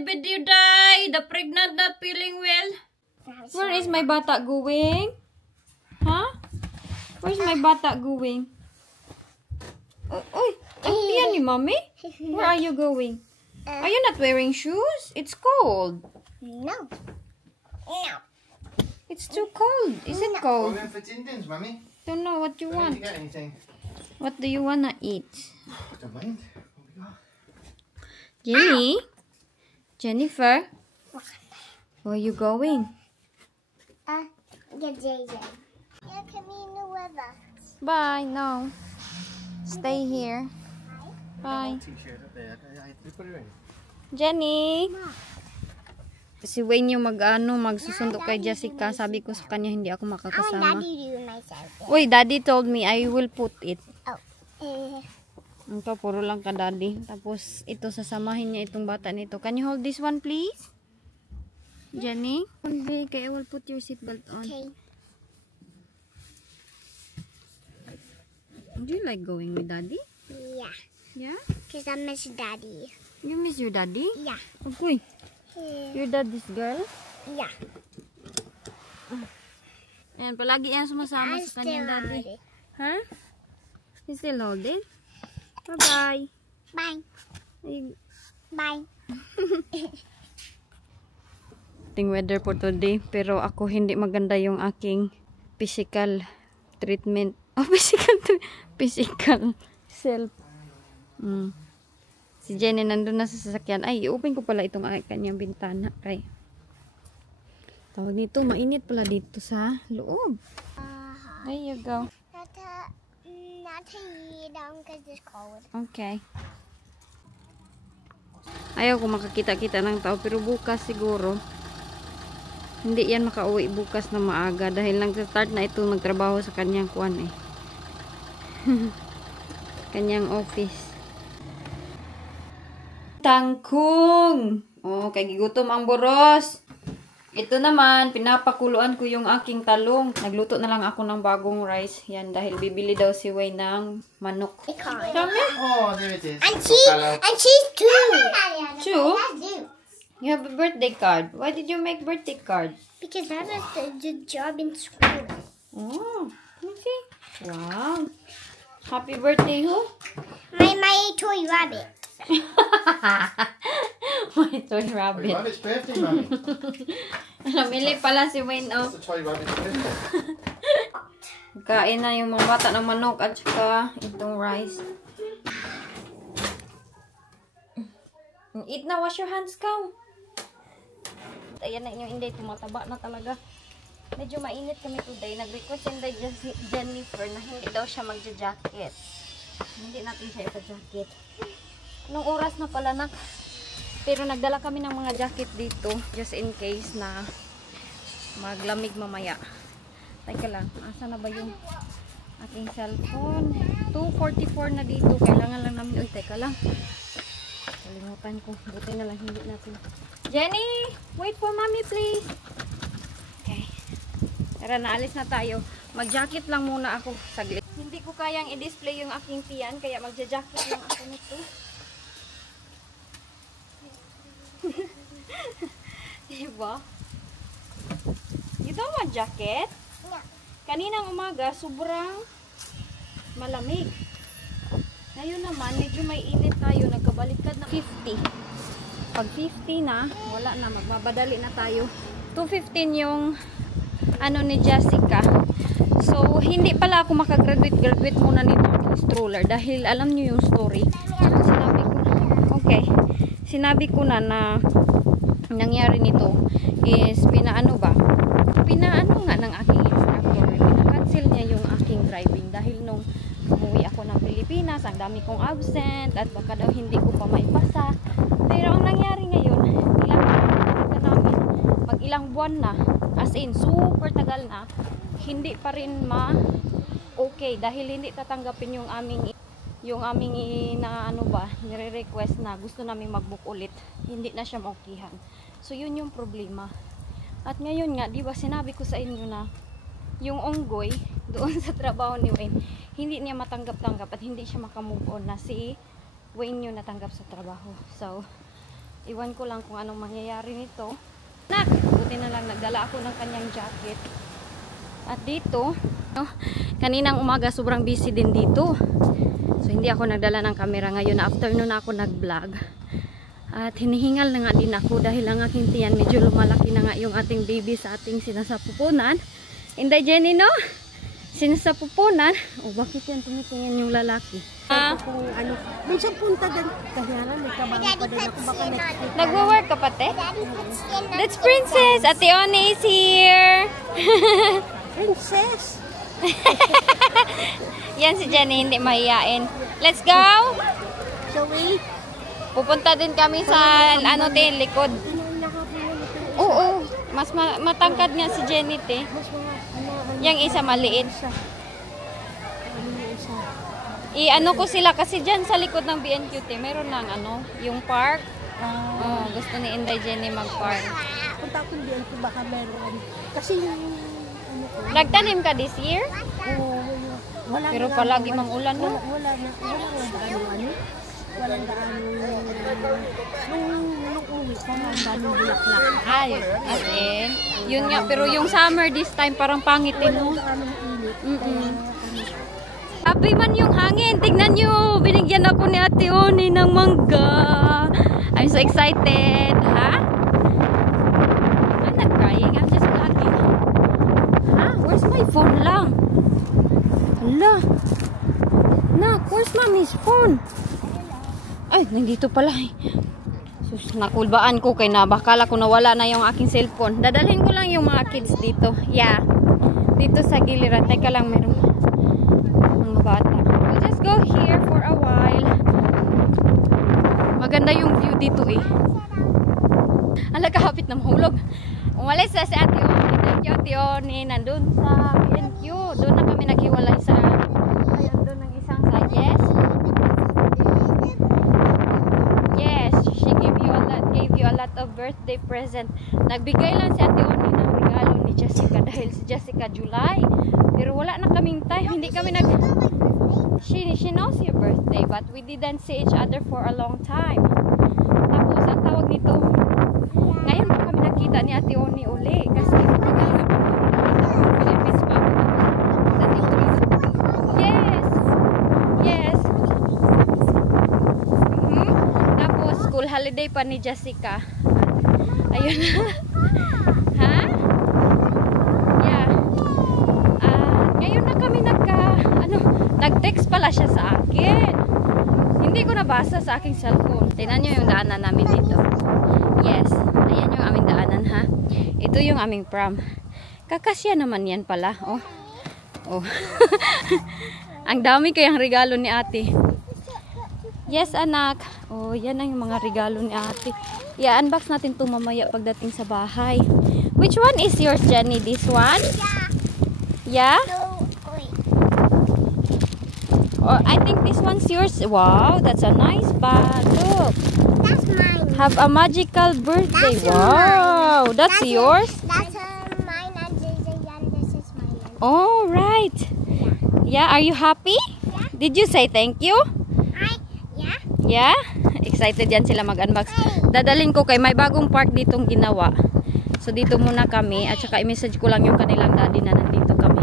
did you die? The pregnant not feeling well? Where is my bata going? Huh? Where's my bata going? Oh, yan ni mommy? Where are you going? Are you not wearing shoes? It's cold. No. It's too cold. Is it cold? We're going for Tindins, Mummy. Don't know what you I want. need to get anything. What do you wanna eat? I don't mind. What we got? Jenny? Jennifer? Where are you going? Get JJ. Yeah, come in the weather. Bye. No. Stay here. Bye. T-shirt up there. Let's put it in. Jenny? Si Wayne yung magsusundo kay Jessica. Sabi ko sa kanya hindi ako I want makakasama. Daddy to do it myself. Uy, Daddy told me I will put it. Oh. Ito, puro lang ka, Daddy. Tapos, ito, sasamahin niya itong bata nito. Can you hold this one, please? Jenny? Okay, I will put your seatbelt on. Okay. Do you like going with Daddy? Yeah. Yeah? Because I miss Daddy. You miss your Daddy? Yeah. Okay. Your daddy's girl? Yeah. Ayan, palagi yan sumasama I sa kanyang still daddy. hold it. Huh? You still hold it? Bye-bye. Bye. Ay, Bye. ting weather for today, pero ako hindi maganda yung aking physical treatment. Oh, physical self. Si Jenny nandun na sa sasakyan. Ay, i-open ko pala itong kanyang bintana. Kay tawag nito, mainit pala dito sa loob. There you go. Not to eat because it's cold. Okay. Ayaw ko makakita-kita ng tao, pero bukas siguro hindi yan makauwi bukas na maaga dahil nag-start na itong magtrabaho sa kanyang kuwan eh. Kanyang office. Tangkong! Oh, kay gigutom ang boros. Ito naman, pinapakuluan ko yung aking talong. Nagluto na lang ako ng bagong rice. Yan, dahil bibili daw si Way ng manok. Oh, there it is. And Hello. she's two. Two? You have a birthday card. Why did you make birthday card? Because that was the job in school. Oh, okay. Wow. Happy birthday, who? My toy rabbit. My toy Toy rabbit. Rabbit's birthday, Mummy. Namili pala si Wayne, oh. It's the Toy Rabbit's birthday. Kain na yung mga bata ng manok at saka itong rice. Eat na, wash your hands, cow. Ayan na inyong inday, tumataba na talaga. Medyo mainit kami today. Nag-request yung Jennifer na hindi daw siya magja-jacket. Hindi natin siya ipa-jacket. Nung oras na pala nak. Pero nagdala kami ng mga jacket dito just in case na maglamig mamaya. Teka lang, asa na ba yung aking cellphone? 2:44 na dito. Kailangan lang namin. Uy, teka lang. Kalimutan ko. Buti na lang hindi natin. Jenny, wait for mommy please. Okay. Tara, naalis na tayo. Mag-jacket lang muna ako saglit. Hindi ko kayang i-display yung aking tiyan, kaya magja-jacket lang ako nito. Diba? You don't want jacket? No. Kaninang umaga, sobrang malamig. Ngayon naman, medyo may init tayo. Nagkabaliktad na 50. Pag 50 na, wala na. Magbabadali na tayo. 2:15 yung ano ni Jessica. So, hindi pala ako makagraduate. Graduate muna nito aking stroller. Dahil alam niyo yung story. Sinabi ko na, okay. Sinabi ko na nangyari nito is pinaano nga ng aking instructor. Pinakancel niya yung aking driving. Dahil nung umuwi ako ng Pilipinas, ang dami kong absent at baka daw hindi ko pa maipasa. Pero ang nangyari ngayon, ilang buwan na, as in super tagal na, hindi pa rin okay dahil hindi tatanggapin yung aming nire-request na gusto namin mag-book ulit. Hindi na siya maukihan. So yun yung problema. At ngayon nga, di ba sinabi ko sa inyo na yung onggoy doon sa trabaho ni Wayne, hindi niya matanggap-tanggap at hindi siya makamove on na si Wayne yung natanggap sa trabaho. So Iwan ko lang kung anong mangyayari nito. Nak, buti na lang nagdala ako ng kanyang jacket. At dito, no, kaninang umaga sobrang busy din dito. So hindi ako nagdala ng camera ngayon. Afternoon ako nag-vlog. At hinihingal na nga din ako dahil ang aking tiyan medyo lumalaki na nga yung ating baby sa ating sinasapupunan. Inday Jenny, no? Sinasapupunan. O bakit yan tumitingin yung lalaki? Kung ano, minsan punta din. Kaya lang, may kabahan pa din ako. Baka next week. Nagwo-work ka pati? Daddy puts skin on That's Princess! Ate Oni is here! Princess! Yan si Jenny, hindi mahiyain. Let's go! Zoe! Pupunta din kami sa ano din, likod. Oo, mas matangkad nga si Jenny te. Mas mga, Yang isa maliit. isa. I-ano ko sila kasi dyan sa likod ng BNQT, meron lang ano, yung park. Oh, gusto ni Inday Jenny mag-park. Punta ako din ko baka meron. Kasi yung ano ko. Nagtanim ka this year? Wala Pero palagi mang ulan, no? Wala nga daan ano. Walang daan nung uwi ko ang daming bulaklak. Ay, as in, yun nga, pero yung summer this time parang pangit eh, no? Init. Happy man yung hangin. Tignan nyo. Binigyan ako ni Ate Oni ng mangga. I'm so excited. Ha? I'm not crying. I'm just vlogging. Ha? Where's my phone lang? Hala. Nak, where's mommy's phone? Ay, nandito pala eh. Sus, nakulbaan ko kay na. Bakala ko nawala na yung aking cellphone. Dadalhin ko lang yung mga kids dito. Yeah. Dito sa giliran. Teka lang, meron bata. We'll just go here for a while. Maganda yung view dito eh. Ala, kahapit na mahulog. Umalis na si Ate Oni. Thank you, Ate Oni. Nandun sa BNQ. Doon na kami naghiwalay sa ayun, doon ng isang suggest. Yes, she gave you a lot of birthday present. Nagbigay lang si Ate Oni ng regalo ni Jessica dahil si Jessica July. Pero wala na kaming time. Hindi kami She knows your birthday but we didn't see each other for a long time. Tapos ang tawag nito, ngayon pa kami nakita ni Ate Oni uli kasi matagal na kami sa Philippines pa. Yes. Tapos school holiday pa ni Jessica. Ayun. Ha? Yeah. Ngayon na kami nag-text pala siya sa akin. Hindi ko nabasa sa aking cellphone. Tingnan nyo yung daanan namin dito. Yes. Ayan yung aming daanan, ha. Ito yung aming prom. Kakasya naman yan pala. Oh. Ang dami kayang regalo ni ate. Yes, anak. Oh, yan ang mga regalo ni ate. I-unbox natin ito mamaya pagdating sa bahay. Which one is yours, Jenny? This one? Yeah? Oh, I think this one's yours. Wow, that's a nice bag. Look. That's mine. Have a magical birthday. That's Wow, that's yours? That's mine and this is mine. Oh, right. Yeah, are you happy? Yeah. Did you say thank you? Yeah. Yeah? Excited yan sila mag-unbox. Dadalhin ko kay may bagong park ditong ginawa. So dito muna kami at saka i-message ko lang yung kanilang daddy na nandito kami.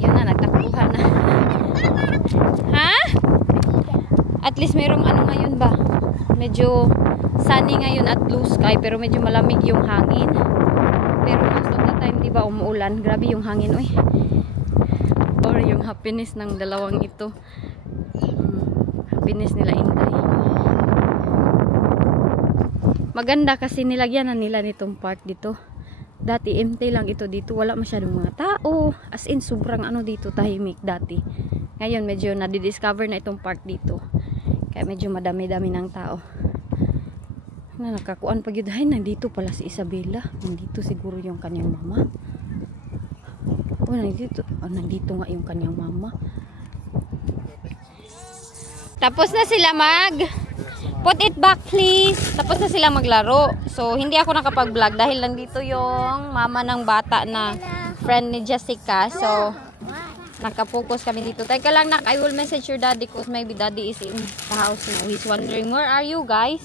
Ayun na, nagtakuhan na. Ha? At least merong ano ngayon ba? Medyo sunny ngayon at blue sky pero medyo malamig yung hangin. Pero most of the time, di ba, umuulan. Grabe yung hangin, uy. Or yung happiness ng dalawang ito. Happiness nila, Inday. Maganda kasi nilagyan na nila nitong park dito. Dati empty lang ito dito. Wala masyadong mga tao. As in, sobrang ano dito, tahimik dati. Ngayon, medyo nadidiscover na itong park dito. Kaya medyo madami-dami ng tao. Na nakakuan pag yun. Ay, nandito pala si Isabela. Nandito siguro yung kanyang mama. Oh, nandito. Oh, nandito nga yung kanyang mama. Tapos na sila put it back please. Tapos na sila maglaro. So, hindi ako nakapag-vlog dahil nandito yung mama ng bata na friend ni Jessica. So, Nakapokus kami dito. Teka lang nak, I will message your daddy because maybe daddy is in the house now. He's wondering, where are you guys?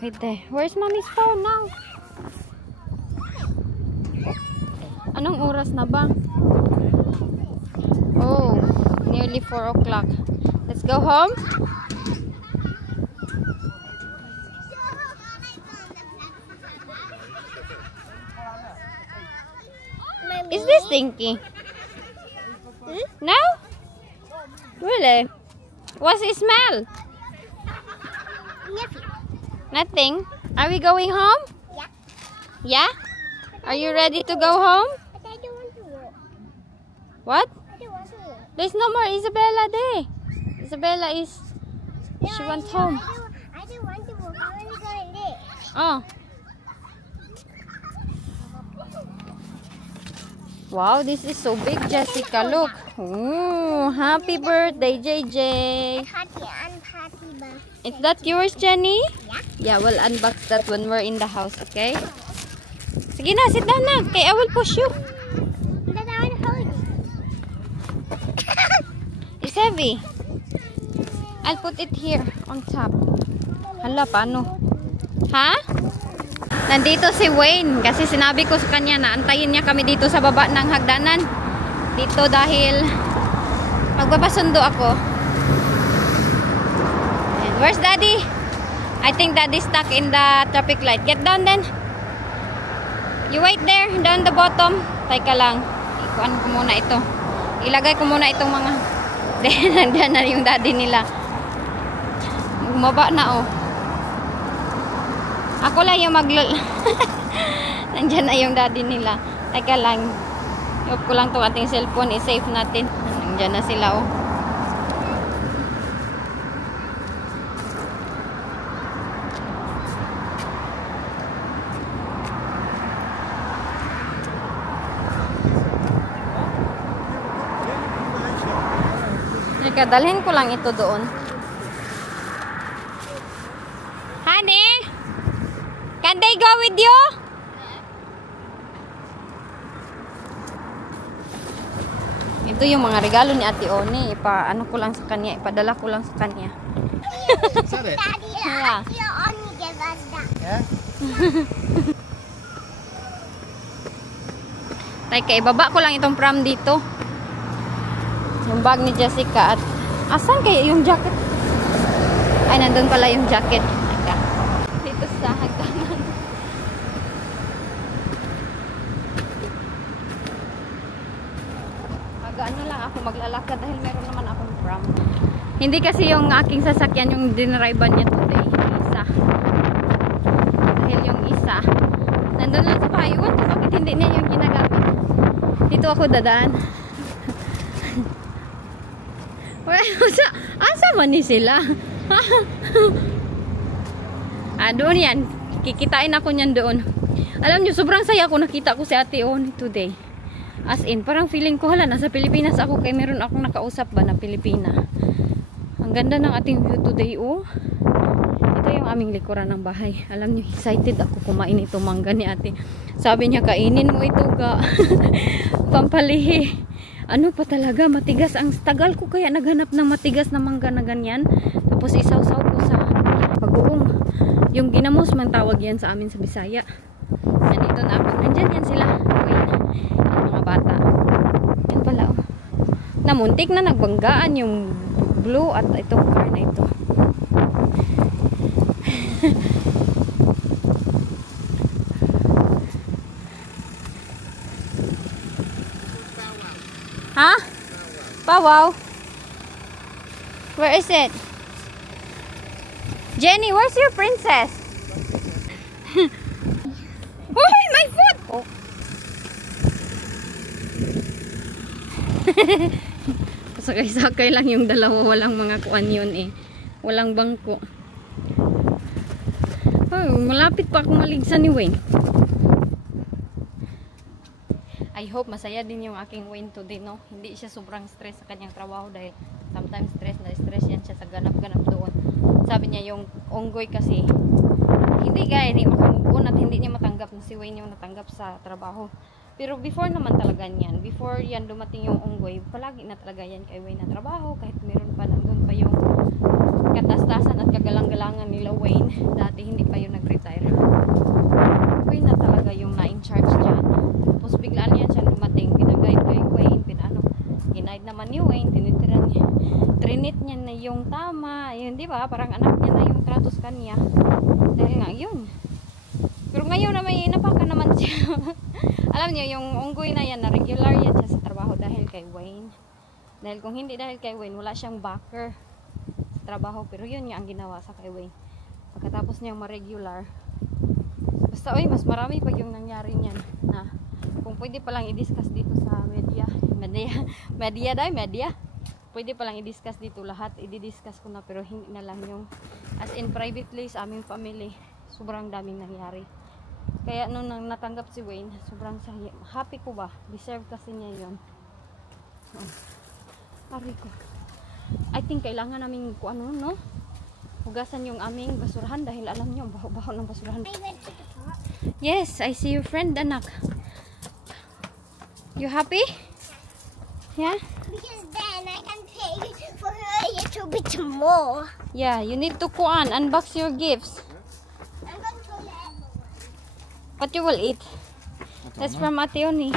Wait there. Where's mommy's phone now? Anong oras na ba? Oh, nearly 4 o'clock. Let's go home. Is this stinky? No? Really? What's the smell? Nothing. Are we going home? Yeah. Yeah? Are you ready to go home? But I don't want to walk. What? I don't want to walk. There's no more Isabella there. Isabella is... She wants home. I don't want to walk. I want to go in there. Oh. Wow, this is so big, Jessica. Look. Ooh, happy birthday, JJ. Party and party bus. Is that yours, Jenny? Yeah. Yeah, we'll unbox that when we're in the house, okay? Sige na, sit down na. Okay, I will push you. But I want to hold it. It's heavy. I'll put it here on top. Hala, paano? Ha? Nandito si Wayne kasi sinabi ko sa kanya na antayin niya kami dito sa baba ng hagdanan. Dito dahil magbabasundo ako. And where's Daddy? I think Daddy's stuck in the traffic light. Get down then. You wait there, down the bottom. Teka lang. Ikuan ko muna ito. Ilagay ko muna itong mga... Nandiyan na yung daddy nila. Bumaba na oh. Ako lang yung Nandiyan na yung daddy nila. Teka lang. I-off ko lang itong ating cellphone. I-save natin. Nandiyan na sila oh. Teka, dalhin ko lang ito doon. Honey? Can they go with you? Ito yung mga regalo ni Ate Oni. Ano ko lang sa kanya. Ipadala ko lang sa kanya. Is that it? Daddy, Yeah. you only give us that. Yeah? Teka, ibaba ko lang itong pram dito. Yung bag ni Jessica. At asan kaya yung jacket? Ay, nandun pala yung jacket. Teka. Dito sa hagdanan. Mag-ano lang ako maglalakad dahil meron naman akong pram. Hindi kasi yung aking sasakyan yung dinriban niya today. Isa. Dahil yung isa nandun lang sa bahay. Iwan ko bakit hindi niya yung ginagamit. Dito ako dadaan. Asa man ni sila? Doon yan. Kikitain ako niyan doon. Alam niyo, sobrang saya ko nakita ko si Ate Oni today. As in, parang feeling ko, hala, nasa Pilipinas ako kaya meron akong nakausap ba na Pilipina. Ang ganda ng ating view today, oh. Ito yung aming likuran ng bahay. Alam niyo, excited ako kumain itong mangga ni Ate. Sabi niya, kainin mo ito ga. Pampalihi. Ano pa talaga, matigas. Ang tagal ko kaya naghanap ng matigas na mangga na ganyan. Tapos isaw-saw ko sa pag-uong. Yung ginamos man tawag yan sa amin sa Bisaya. Nandito na ako. Nandyan yan sila. Okay. Yung mga bata. Yan pala oh. Namuntik na nagbanggaan yung blue at itong car na ito. Ha? Wow. Where is it? Jenny, where's your princess? Oh, my foot! Oh. Sakay-sakay lang yung dalawa. Walang mga kuan yun eh. Walang bangko. Oh, malapit pa akong maligsan ni Wayne. I hope masaya din yung aking Wayne today, no? Hindi siya sobrang stress sa kanyang trabaho dahil sometimes stress yan siya sa ganap-ganap doon. Sabi niya yung onggoy kasi hindi makamove on at hindi niya matanggap na si Wayne yung natanggap sa trabaho. Pero before naman talaga yan, before yan dumating yung unggoy, palagi na talaga yan kay Wayne na trabaho, kahit meron pa nandun pa yung katastasan at kagalang-galangan nila Wayne, dati hindi pa yung nag-retire. Wayne na talaga yung na-in-charge dyan. Tapos biglaan yan siya dumating, pinaguide kay Wayne, ginaid naman ni Wayne, trinit niya na yung tama, yun di ba, parang anak niya na yung tratos kanya. Dahil nga yun. Pero ngayon na may napaka naman siya. Alam niyo, yung unggoy na yan, na regular yan siya sa trabaho dahil kay Wayne. Dahil kung hindi dahil kay Wayne, wala siyang backer sa trabaho. Pero yun nga ang ginawa sa kay Wayne. Pagkatapos niyang ma-regular, basta oy, mas marami pag yung nangyari niyan. Na, kung pwede palang i-discuss dito sa media. Pwede palang i-discuss dito lahat. I-discuss ko na, pero hindi na lang yung as in privately sa aming family. Sobrang daming nangyari. Kaya nung natanggap si Wayne, sobrang happy ko ba? Deserve kasi niya yun. Ari ko. I think kailangan namin no? Hugasan yung aming basurahan dahil alam niyo, baho-baho ng basurahan. I went to the park. Yes, I see your friend, anak. You happy? Yeah? Because then I can pay for a little bit more. Yeah, you need to unbox your gifts. I'm going to let What you will eat? That's from Ate Oni.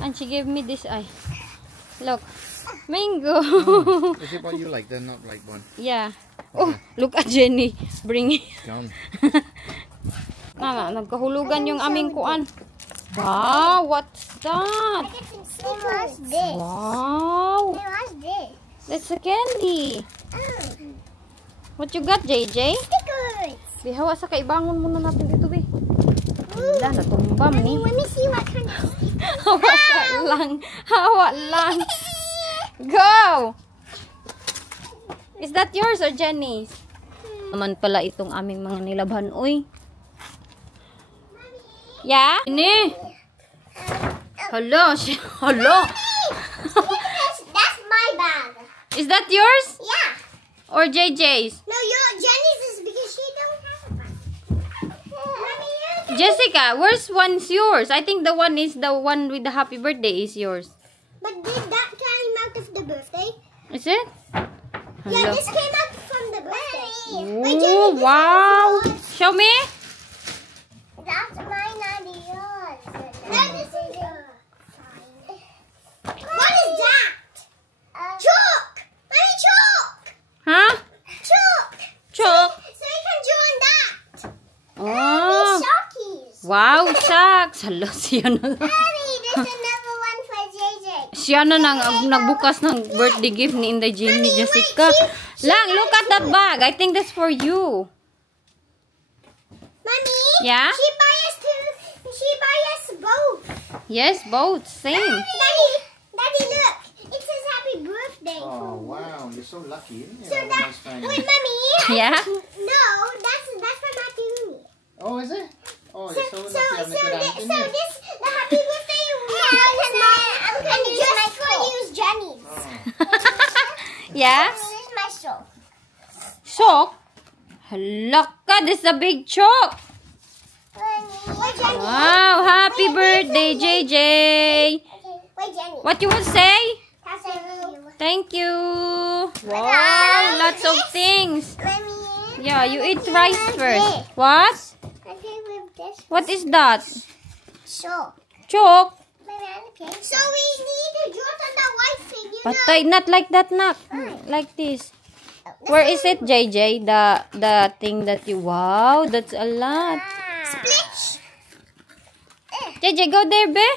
And she gave me this eye. Look. Mango. Is it what you like? They're not like one. Yeah. Oh, look at Jenny. Bring it. Gone. Mama, nagkahulugan yung aming kuan. Wow, what's that? I get some stickers. What's this? Wow. What's this? That's a candy. What you got, JJ? Stickers. Bihawa sa kaibangon muna natin dito, be. Wala, natumbam ni. Let me see what kind of stickers. Hawa lang. Hawa lang. Go! Is that yours or Jenny's? Naman pala itong aming mga nilabhan. Uy. Yeah? Ini. Hello. Hello. That's my bag. Is that yours? Yeah. Or JJ's? No, Jenny's is because she don't have a bag. Mommy, Jessica, where's one's yours? I think the one with the happy birthday is yours. but did that came out of the birthday? Is it? Yeah, Hello. this came out from the birthday. Oh, wow. Show me. That's mine, not yours. No, this is yours. What is that? Chalk! Mommy, chalk! Huh? Chalk! Chalk. So you can join that. Oh. Sharkies. Wow, shucks. Hello, siya na. Mommy, there's another one for JJ. Siya na nagbukas ng birthday gift ni Inday Jean ni Jessica. Lang, look at that bag. I think that's for you. Mommy? Yeah? She buys us both. Yes, both. Same. Daddy, look. It says happy birthday. Oh wow, you're so lucky. Isn't So it? that, Nice family. wait, Mommy. Yeah? No, that's from Matthew. Oh, is it? Oh, So, you're so so, lucky. I'm so, the good so this, the happy birthday and just for you is Jenny's. Yeah? This is my soul. Chalk? Look, this is a big chalk. Wait, Jenny. Wow, happy birthday, JJ. Okay, wait, Jenny. What you will say? Pass it to you. Thank you. Wow, lots of things. Mommy. Yeah, you eat rice first. What? Okay, with this. What is that? Sure. Chalk? So we need to draw on the white thing, you But know. not like that, nak. Like this. Where is it, JJ? The thing that you... Wow, that's a lot. Splitch. JJ, go there, be.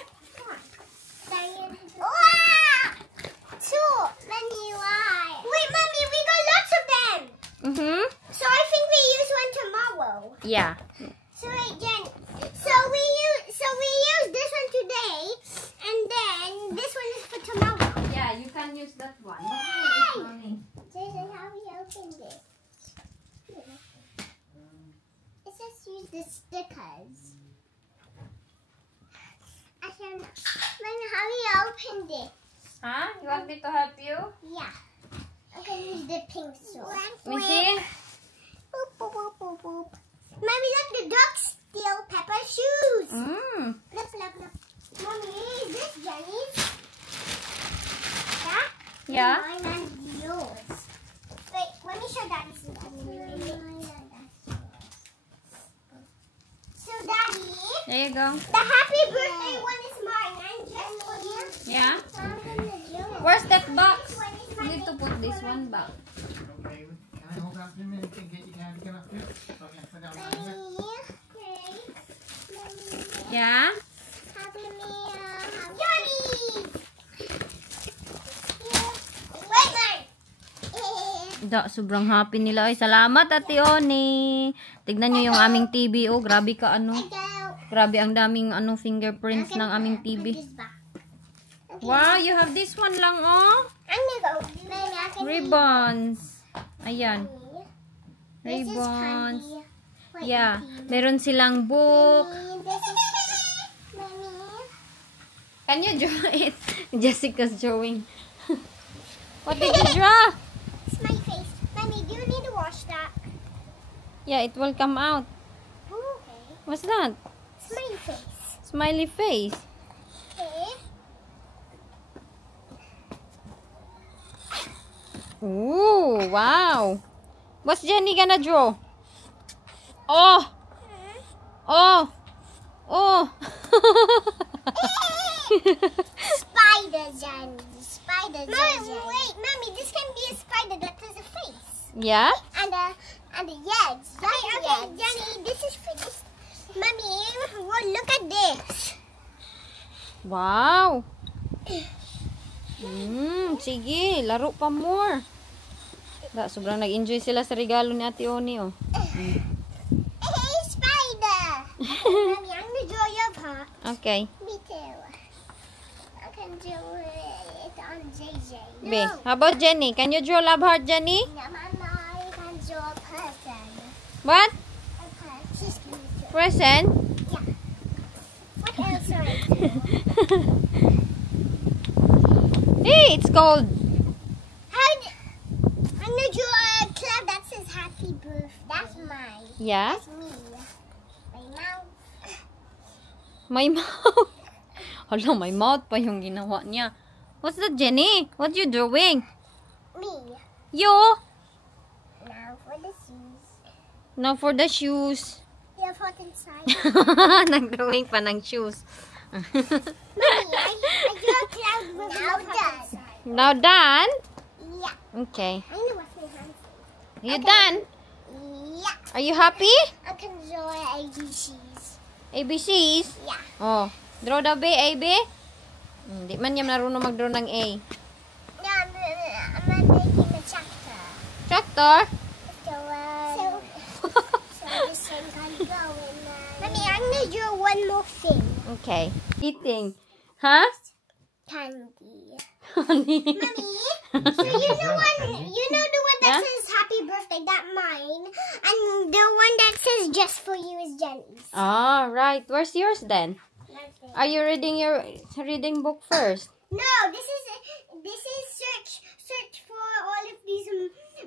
Two. Mommy, why? Wait, Mommy, we got lots of them. So I think we use one tomorrow. Yeah. So wait, Jen. So we use this one today, and then this one is for tomorrow. Yeah, you can use that one. Jason, how we open this? It says use the stickers. Mommy, how we open this? Huh? You want me to help you? Yeah. I'm gonna use the pink sword. Let me see. Boop, boop, boop, boop, boop. Mommy, look, the dog steal Peppa's shoes. Mm. Look. There you go. The happy birthday one is mine. And just for you. Yeah? I'm gonna do it. Where's that box? This one is You mine. need to put this one back. Okay, can I hold up to me? Can get you can get up here? Okay, put down right here. Yeah? Happy meal. Johnny! Wait, mine. Da, sobrang happy nila. Ay, salamat, Ate Oni. Tignan nyo yung aming TV. Oh, grabe ka, ano. Grabe, ang daming, fingerprints ng aming TV. Wow, you have this one lang, oh. I'm gonna go. Then I can Ribbons. Ayan. This is Ribbons. candy. Yeah. Meron silang book. This is Mommy. Can you draw it? Jessica's drawing. What did you draw? It's my face. Mommy, do you need to wash that? Yeah, it will come out. Okay. What's that? It's my face. Smiley face. Okay. Ooh, wow. What's Jenny gonna draw? Oh! Oh! Oh! Spider, Johnny. Spider, Mommy, wait, Mommy, this can be a spider that has a face. Yeah? And the eggs. Okay, Johnny, this is for this. Mommy, well, look at this. Wow! Sige, laro pa more. Da, sobrang nag-enjoy sila sa regalo ni Ate Oni, oh. Hey, spider. Mommy, I'm gonna draw your part. Okay. Me too. I can draw it on JJ. Be, how about Jenny? Can you draw love heart, Jenny? No, Mama, I can draw a person. What? A person. She's cute. Present? Yeah. What else are I doing? Hey, it's cold. I'm gonna draw a cloud that says happy birthday. That's mine. Yeah? That's me. My mouth. My mouth. Hala, my mouth pa yung ginawa niya. What's that, Jenny? What you doing? Me. You? Now for the shoes. Now for the shoes. Your foot inside. Nag-drawing pa ng shoes. Mommy, I drew a cloud with now done. Now done? Yeah. Okay. I know what's my hands. You done? Yeah. Are you happy? I can draw ABCs. ABCs? Yeah. Oh. Draw the B, A, B? Hindi man niya marunong mag-draw ng A. No, I'm not making a chapter. Tractor? So the same can go in Mommy, I'm gonna draw one more thing. Okay. Eating. Huh? Candy. Honey. Mommy, so you know the one that Yeah? says happy birthday, that mine, and the one that says just for you is Jenny's. Ah, right. Where's yours then? Are you reading your reading book first? No, this is search for all of these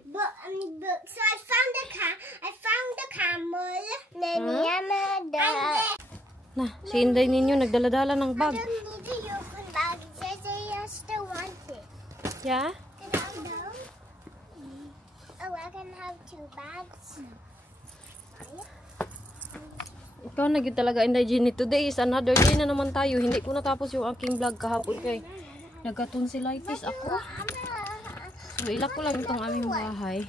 books. So I found the camel. Then Nah, si Inday ninyo nagdala-dala ng I bag. don't need the open bag. It says I still want it. Yeah? Can I know? Oh, I can have 2 bags. Ikaw na gyud talaga, Inday Jenny. Today is another day na naman tayo. Hindi ko natapos yung aking vlog kahapon kay nagka-tonsillitis ako. So, ilak ko lang itong aming bahay.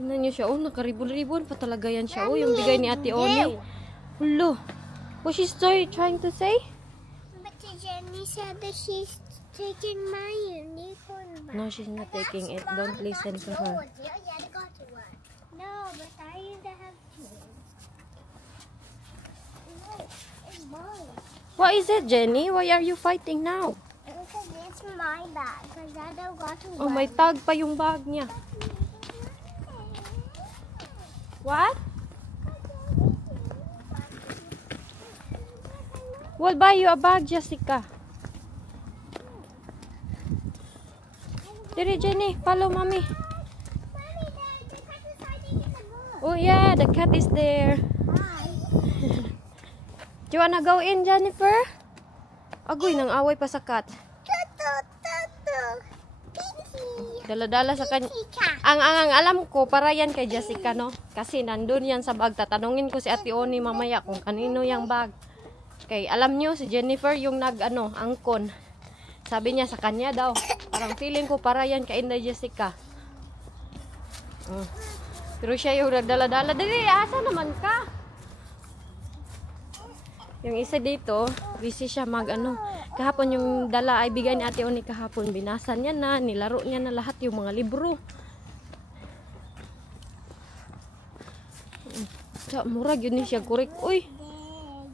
Tingnan niyo siya. Oh, nakaribon-ribon pa talaga yan siya. Oh, yung bigay ni Ate Oni. Hello. What she's trying to say? But Jenny said that she's taking my unicorn back. No, she's not taking it. Don't listen to her. Yeah, they got one. No, but I used to have 2. No, it's mine. What is it, Jenny? Why are you fighting now? Because it's my bag. Because I don't got one. Oh, may tag pa yung bag niya. What? We'll buy you a bag, Jessica. Diri, Jenny. Follow mommy. Mommy, the cat is hiding in the book. Oh, yeah. The cat is there. Hi. Do you wanna go in, Jennifer? Agoy, nang away pa sa cat. Tutu, tutu. Pinky. Dala-dala sa kanya. Pinky cat. Ang alam ko, para yan kay Jessica, no? Kasi nandun yan sa bag. Tatanungin ko si Ate Oni mamaya kung kanino yung bag. Kay alam nyo, si Jennifer yung angkon. Sabi niya sa kanya daw. Parang feeling ko para yan kay Inday Jessica. Pero siya yung nagdala-dala. Dali, asa naman ka? Yung isa dito, busy siya kahapon yung dala ay bigay ni Ate Oni kahapon. Binasa niya na, nilaro niya na lahat yung mga libro. Murag yun siya kurik. Uy,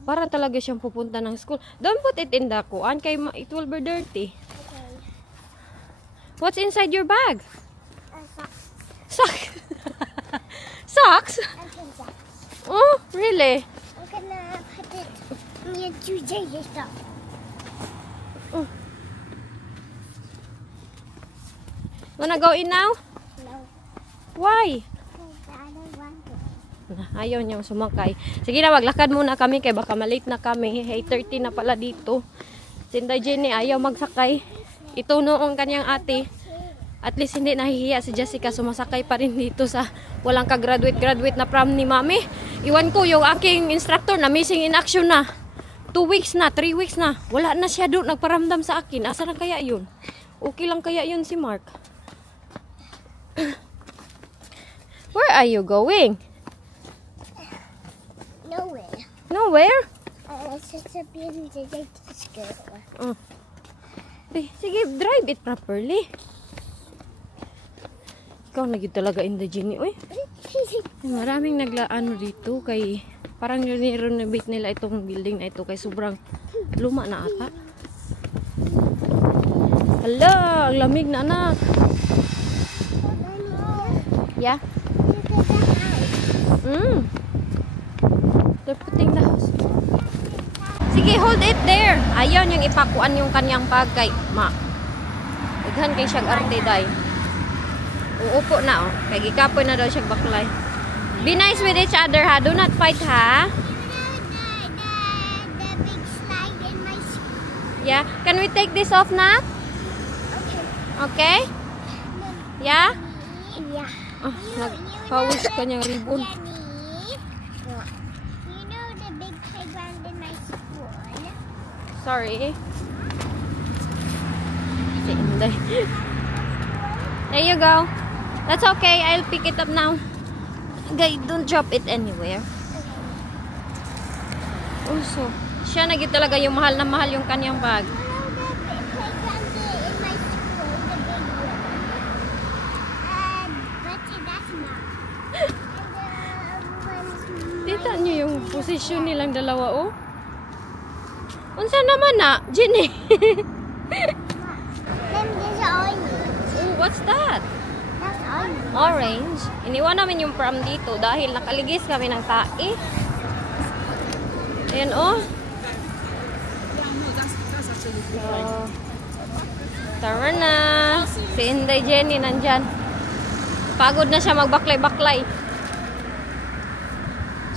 para talaga siyang pupunta ng school. Don't put it in the kuan kay it will be dirty. What's inside your bag? Socks. Socks? Oh, really? I'm gonna put it near to stuff. Oh. Wanna go in now? No, Why? I don't want to. Ayaw niyang sumakay. Sige na, maglakad muna kami kay baka malate na kami. 8:30 na pala dito. Sinday Jenny ayaw magsakay. Ito noong kanyang ate. At least hindi nahihiya si Jessica. Sumasakay pa rin dito sa walang ka-graduate na prom ni Mami. Iwan ko yung aking instructor na missing in action na. 2 weeks na, 3 weeks na. Wala na siya doon. Nagparamdam sa akin. Asa na kaya yun? Okay lang kaya yun si Mark? Where are you going? Nowhere. Nowhere? It's just a beautiful day to school. Oh. Sige, drive it properly. Ikaw na yun talaga in the Jenny. Uy, maraming naglaano dito kay parang renovate nila itong building na ito kay sobrang luma na ata. Hala, ang lamig na anak. Yeah? Look at the house. They're putting the house. Sige, hold it there. Ayaw niyang ipakuan yung kanyang bag kay Ma. Ighan kay siyang arte day. Uupo na kay gikapoy na daw siyang baklay. Be nice with each other ha. Do not fight ha. The big slide in my school. Yeah. Can we take this off na? Okay? Yeah? Yeah. Oh, nagpawis kanyang ribbon. Jenny, you know the big playground in my school? Sorry. Si Inday. There you go. That's okay. I'll pick it up now. Guys, don't drop it anywhere. Also, siya naging talaga yung mahal na mahal yung kanyang bag. You know the big playground in my school, the big one? But that's not. Tita nyo yung posisyon nilang dalawa, oh. Unsa naman na, Jenny? Then there's orange. Oh, what's that? That's orange. Orange. Iniwan namin yung pram dito dahil nakaligis kami ng tae. Ayan, oh. So, tara na. Si Inday Jenny nandyan. Pagod na siya magbaklay-baklay.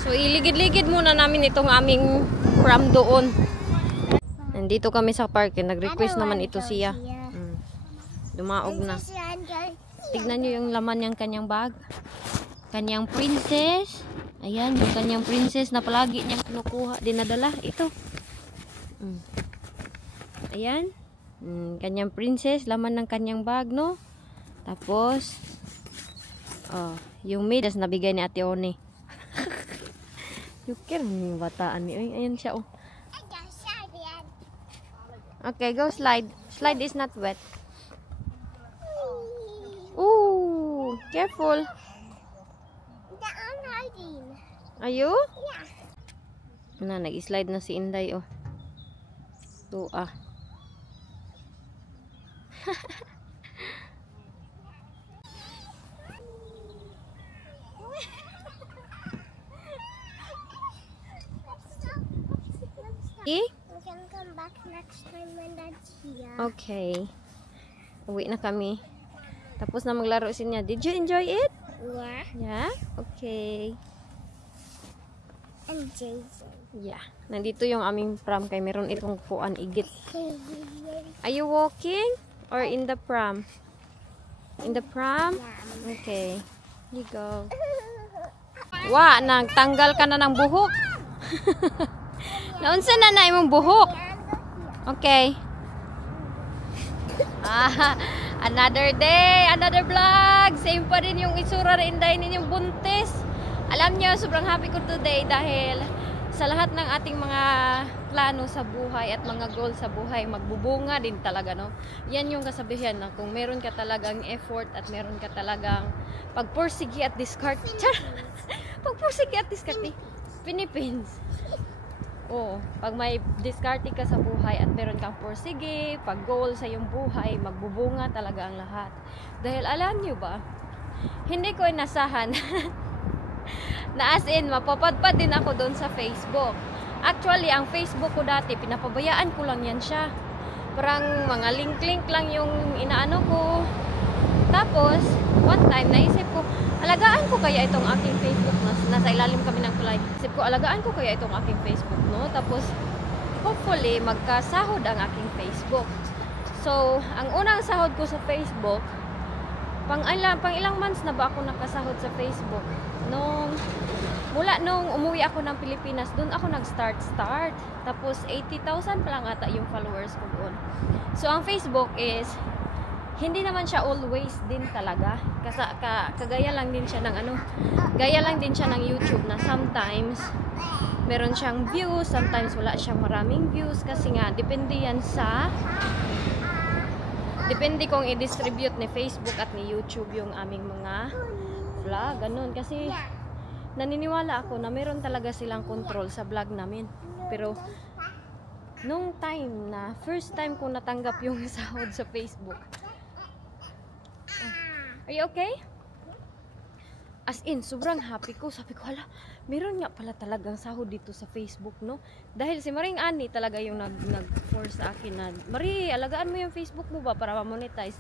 So, iligid-ligid muna namin itong aming pram doon. Nandito kami sa park. Nag-request naman ito siya. Dumaog na. Tignan nyo yung laman ng kanyang bag. Kanyang princess. Ayan, yung kanyang princess na palagi niyang kinukuha. Dinadala. Ito. Ayan. Kanyang princess. Laman ng kanyang bag, no? Tapos, yung midas na bigay ni Ate Oni. Yukir, yung bataan ni. Ayan siya, oh. Okay, go slide. Slide is not wet. Ooh, careful. I'm hiding. Are you? Yeah. Na, nag-slide na si Inday, oh. Tua. Eh? We can come back next time when Dad's here. Okay. Uwi na kami. Tapos na maglaro si niya. Did you enjoy it? Yeah. Yeah? Okay. And Jason. Yeah. Nandito yung aming pram kay meron itong puan igit. Are you walking? Or in the pram? In the pram? Okay. You go. Wa, nagtanggal ka na ng buhok. Naunsa na na imong buhok? Okay. Another day, another vlog. Same pa rin yung itsura na inday ninyong buntis. Alam nyo, sobrang happy ko today dahil sa lahat ng ating mga plano sa buhay at mga goal sa buhay, magbubunga din talaga, no? Yan yung kasabihan na kung meron ka talagang effort at meron ka talagang pagpursige at discard. Pagpursige at discard, Philippines. Oo, pag may diskarte ka sa buhay at meron kang pursige, pag goal sa iyong buhay, magbubunga talaga ang lahat. Dahil alam nyo ba, hindi ko inasahan na as in, mapapadpad din ako doon sa Facebook. Actually, ang Facebook ko dati, pinapabayaan ko lang yan siya. Parang mga link-link lang yung inaano ko. Tapos, one time, naisip ko, alagaan ko kaya itong aking Facebook. Nasa ilalim kami ng tulay. Isip ko, alagaan ko kaya itong aking Facebook, no? Tapos, hopefully, magkasahod ang aking Facebook. So, ang unang sahod ko sa Facebook, pang ilang months na ba ako nakasahod sa Facebook? Mula nung umuwi ako ng Pilipinas, doon ako nag-start. Tapos, 80,000 pa lang ata yung followers ko doon. So, ang Facebook is, hindi naman siya always din talaga. Kagaya lang din siya ng gaya lang din siya ng YouTube na sometimes meron siyang views, sometimes wala siyang maraming views kasi nga depende kung i-distribute ni Facebook at ni YouTube yung aming mga vlog, ganun. Kasi naniniwala ako na meron talaga silang control sa vlog namin. Pero nung time na first time ko natanggap yung sahod sa Facebook, are you okay? As in, sobrang happy ko. Sabi ko, hala, meron nga pala talagang sahod dito sa Facebook, no? Dahil si Maring Ani talaga yung nag-force sa akin na, Marie, alagaan mo yung Facebook mo ba para ma-monetize?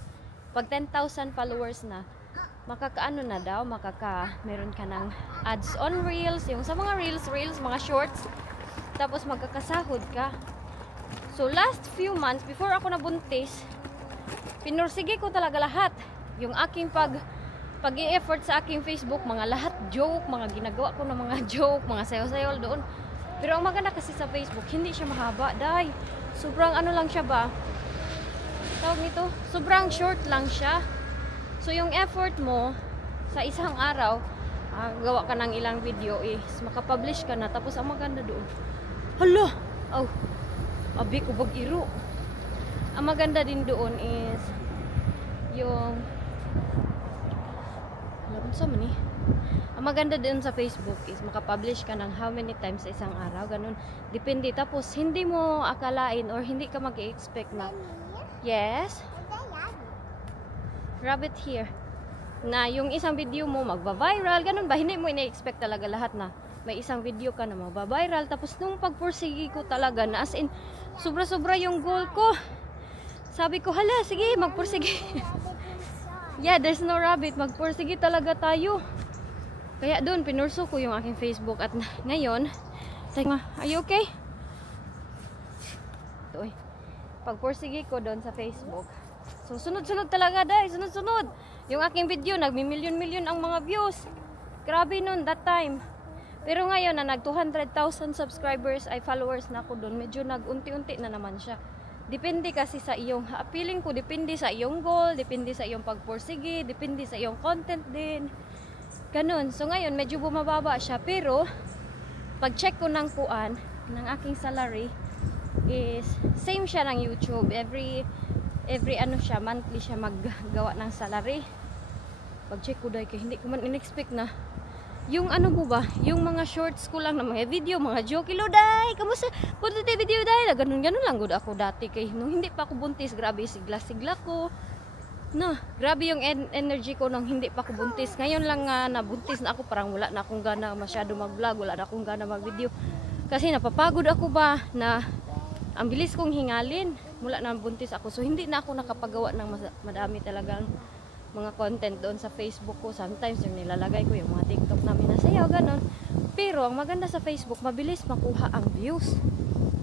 Pag 10,000 followers na, makakaano na daw, meron ka ng ads on Reels, yung sa mga Reels, mga Shorts, tapos magkakasahod ka. So, last few months, before ako nabuntis, pinursige ko talaga lahat. Yung aking pag-i-effort sa aking Facebook, mga lahat joke, mga ginagawa ko ng mga joke, mga sayaw-sayaw doon. Pero ang maganda kasi sa Facebook, hindi siya mahaba, dahil sobrang ano lang siya ba? Tawag nito, sobrang short lang siya. So yung effort mo sa isang araw, gawa ka ng ilang video is makapublish ka na, tapos ang maganda doon. Hala! Oh, abi ko bag-iro. Ang maganda din doon is yung ang maganda din sa Facebook is makapublish ka ng how many times sa isang araw, ganun. Depende. Tapos hindi mo akalain or hindi ka mag-expect na yes, rabbit here, na yung isang video mo magba-viral, ganun ba? Hindi mo ina-expect talaga lahat na may isang video ka na magba-viral. Tapos nung pagpursigi ko talaga na as in, sobra-sobra yung goal ko. Sabi ko, hala, sige, magpursige. Yeah, there's no rabbit. Magpursige talaga tayo. Kaya doon, pinurso ko yung aking Facebook. At ngayon, are you okay? Ito eh. Pagpursige ko doon sa Facebook. So, sunod-sunod talaga dahil. Sunod-sunod. Yung aking video, nagmi-million-million ang mga views. Grabe nun, that time. Pero ngayon na nag 200,000 subscribers ay followers na ako doon. Medyo nag-unti-unti na naman siya. Depende kasi sa iyong feeling ko, depende sa iyong goal, depende sa iyong pagpursige, depende sa iyong content din. Ganun. So ngayon medyo bumababa siya, pero pag-check ko ng kuan ng aking salary is same siya ng YouTube. Every ano siya, monthly siya maggawa ng salary. Pag-check ko dahil hindi ko man in-expect na yung ano mo ba, yung mga shorts ko lang na mga video, mga joke, hello day, kamusta? Punta tayo video day, ganun lang good ako dati kay nung hindi pa ako buntis, grabe sigla ko. No, grabe yung energy ko nung hindi pa ako buntis. Ngayon lang nabuntis na ako, parang wala na akong gana masyado mag-vlog, wala na akong gana mag-video. Kasi napapagod ako ba na ang bilis kong hingalin mula na buntis ako. So hindi na ako nakapagawa ng madami talagang mga content doon sa Facebook ko. Sometimes yung nilalagay ko yung mga TikTok namin na sayaw, ganun. Pero ang maganda sa Facebook, mabilis makuha ang views.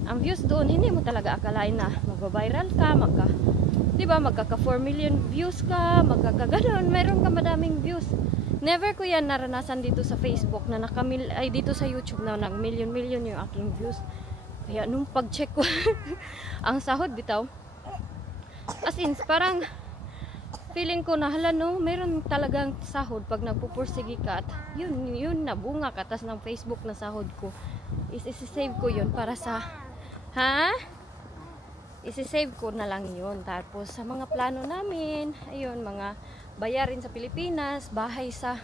Ang views doon, hindi mo talaga akalain na magba-viral ka, Di ba, magkaka 4 million views ka, magkakaganon, meron ka madaming views. Never ko yan naranasan dito sa Facebook na dito sa YouTube na nag million yung aking views. Kaya nung pag-check ko, ang sahod bitaw. As in, parang feeling ko na hala no, meron talagang sahod pag nagpupursige ka at yun nabunga ka tas ng Facebook na sahod ko. Isi-save ko yun para sa isi-save ko na lang yun. Tapos sa mga plano namin, ayun, mga bayarin sa Pilipinas, bahay sa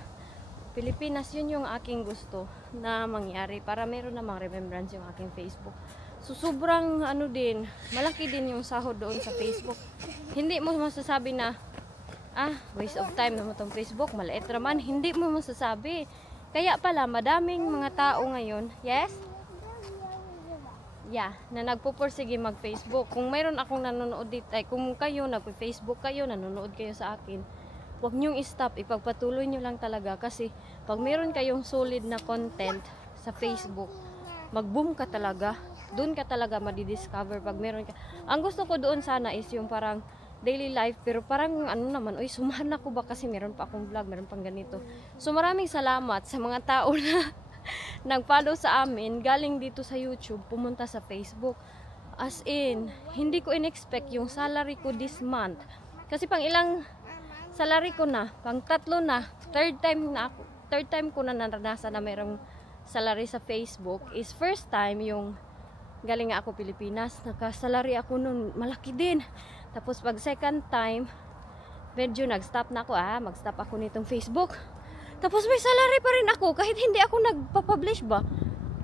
Pilipinas, yun yung aking gusto na mangyari para meron namang remembrance yung aking Facebook. So sobrang din, malaki din yung sahod doon sa Facebook. Hindi mo masasabi na waste of time naman tong Facebook, maliit naman, hindi mo masasabi. Kaya pala madaming mga tao ngayon, yes? Yeah, na nagpupursige mag-Facebook. Kung mayroon akong nanonood dito, kung kayo nagpo-Facebook kayo, nanonood kayo sa akin, huwag nyong i-stop, ipagpatuloy nyo lang talaga kasi pag meron kayong solid na content sa Facebook, mag-boom ka talaga. Doon ka talaga madidiscover pag meron ka. Ang gusto ko doon sana is yung parang daily life, pero parang naman, sumahan ako ba kasi meron pa akong vlog, meron pang ganito. So maraming salamat sa mga tao na nag-follow sa amin, galing dito sa YouTube, pumunta sa Facebook. As in, hindi ko in-expect yung salary ko this month. Kasi pang ilang salary ko na, pang 3 na, third time ko na naranasan na mayroong salary sa Facebook is first time yung galing nga ako Pilipinas, naka-salary ako nun, malaki din. Tapos pag second time, medyo nag-stop na ako, mag-stop ako nitong Facebook. Tapos may salary pa rin ako, kahit hindi ako nagpa-publish ba.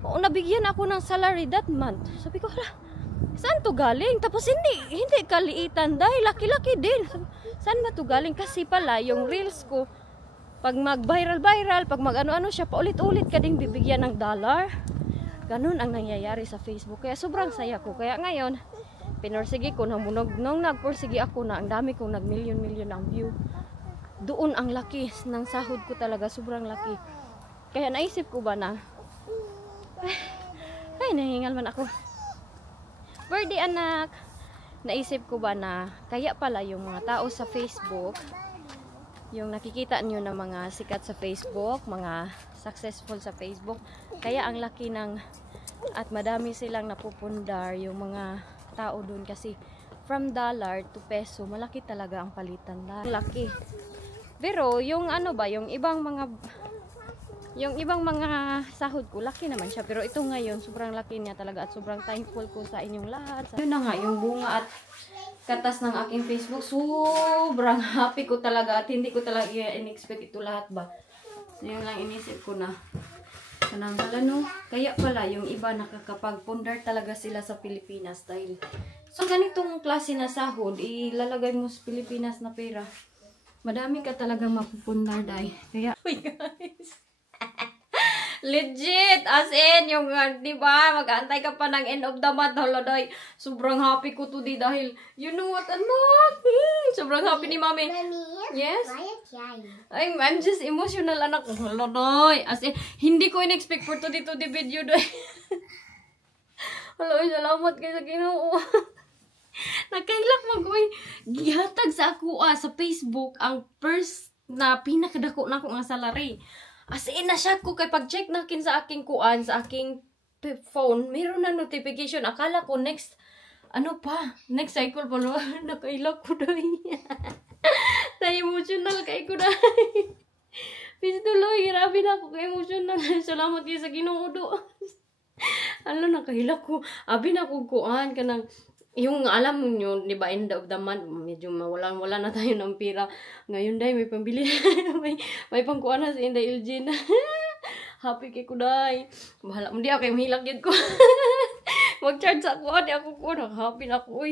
O nabigyan ako ng salary that month. Sabi ko, hala, saan to galing? Tapos hindi kaliitan dahil laki-laki din. Saan ba to galing? Kasi pala, yung reels ko, pag mag-viral, pag mag-ano-ano siya, paulit-ulit ka ding bibigyan ng dollar. Ganun ang nangyayari sa Facebook. Kaya sobrang saya ko. Kaya ngayon, pinursige ko nung nagpursige ako na ang dami kong nag-million ang view. Doon ang laki ng sahod ko talaga, sobrang laki. Kaya naisip ko ba na nahingal man ako. Birthday anak. Naisip ko ba na kaya pala yung mga tao sa Facebook, yung nakikita nyo na mga sikat sa Facebook, mga successful sa Facebook, kaya ang laki at madami silang napupundar yung mga tao doon kasi from dollar to peso, malaki talaga ang palitan na. Laki. Pero yung yung ibang mga sahod ko, laki naman siya. Pero ito ngayon, sobrang laki niya talaga at sobrang thankful ko sa inyong lahat. Yun na nga, yung bunga at katas ng aking Facebook, sobrang happy ko talaga at hindi ko talaga in-expect ito lahat ba. So yun lang inisip ko na. Kaya pala yung iba nakakapagpundar talaga sila sa Pilipinas dahil so ganitong klase na sahod, ilalagay mo sa Pilipinas na pera. Madami ka talagang mapupundar dahil. Kaya, guys. Legit! As in, yung, di ba, mag-aantay ka pa ng end of the month. Haladay, sobrang happy ko today dahil, you know what, anak? Sobrang happy ni Mami. Yes? I'm just emotional, anak. Haladay. As in, hindi ko in-expect for today video dahil. Haladay, salamat kayo sa Ginoo. Nakailak gihatag sa ako sa Facebook ang first na pinakadako na akong salary. As in na siya ko kay pag-check nakin sa aking sa aking phone, mayroon na notification. Akala ko next cycle pa nakailak ko dahil. Tayo emotional kay ko dahil. Bis tuloy, grabe na ako kay emotional. Salamat kayo sa Ginoo do. Nakahilak ko. Abi na ko kuan kanang yung alam mo nyo, di ba, end of the month, medyo wala na tayo ng pira. Ngayon dahil may pambili, may pangkuha na si Inday Elgin. Happy kay ko dahil. Bahala mo di ako, yung hilak yun ko. Mag-charge sa ako, di ako ko, nakahappy na ako,